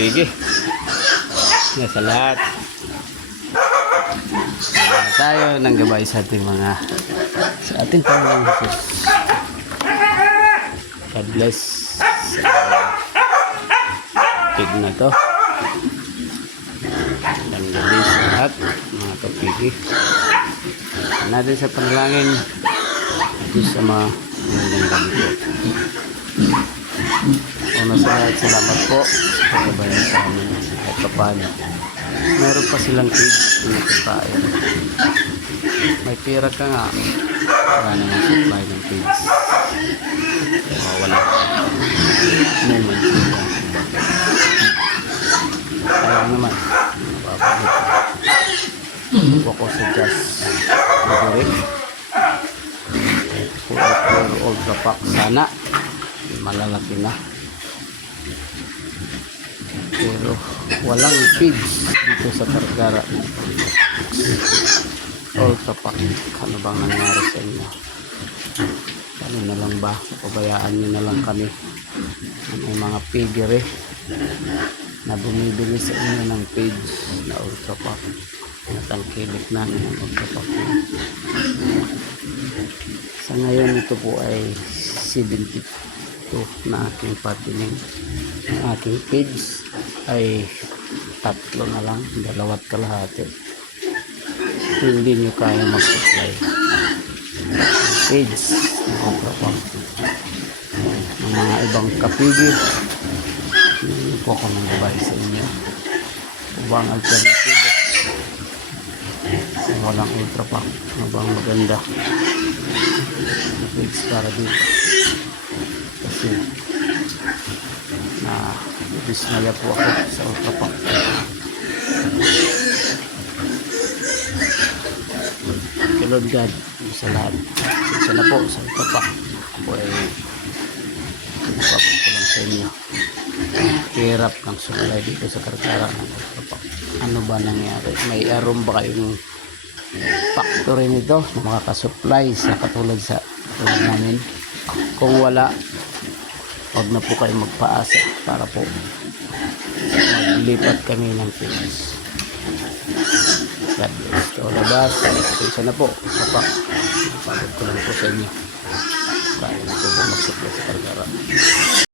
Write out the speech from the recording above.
pigi. Sa lahat. Tayo ng gabay sa ating Panginoong Jesus. God bless sa pig na to. Ang gabi sa lahat, mga kapigi. Natin sa panalangin sa mga magandang gabi po. Una sa lahat, salamat po sa kabayan sa amin at kapano. Meron pa silang kids na nakakain. May pira ka nga, wala naman supply ng kids. Wala moment sila. Kaya naman mababalik ako sa just direct for ultra pack. Sana malalaki na, pero walang feeds dito sa Kargara. Ultra pack, ano bang nangyari sa inyo? Ano na lang ba, pabayaan nyo na lang kami. May mga piggery na bumibili sa inyo ng page na ultra pack at ang kilit namin ng ultra pack. Sa ngayon ito po ay 72 na aking patining. Ang aking page ay 3 na lang, 2 kalahati. Hindi nyo kaya mag-supply page na ultra pack ng mga ibang kapigi. Hindi po ako nang gabay sa inyo. Ubang alternative kung walang ultra pack, ubang maganda na page para dito, kasi na dismaya po ako sa ultra pack. Kay Lord God sa lahat, isa na po sa ultra pack. Ako ay ipapag ko lang sa inyo. Hirap ng supply dito sa Kargara ng ultra pack. Ano ba nangyari? May arum ba kayong factory nito na makakasupply sa katulad namin? Kung wala, huwag na po kayo magpaasa para po maglipat kami ng pins. God bless to all of us. Isa na po kapak, napagod ko lang po sa inyo. Kaya na po mag-supply sa Kargara.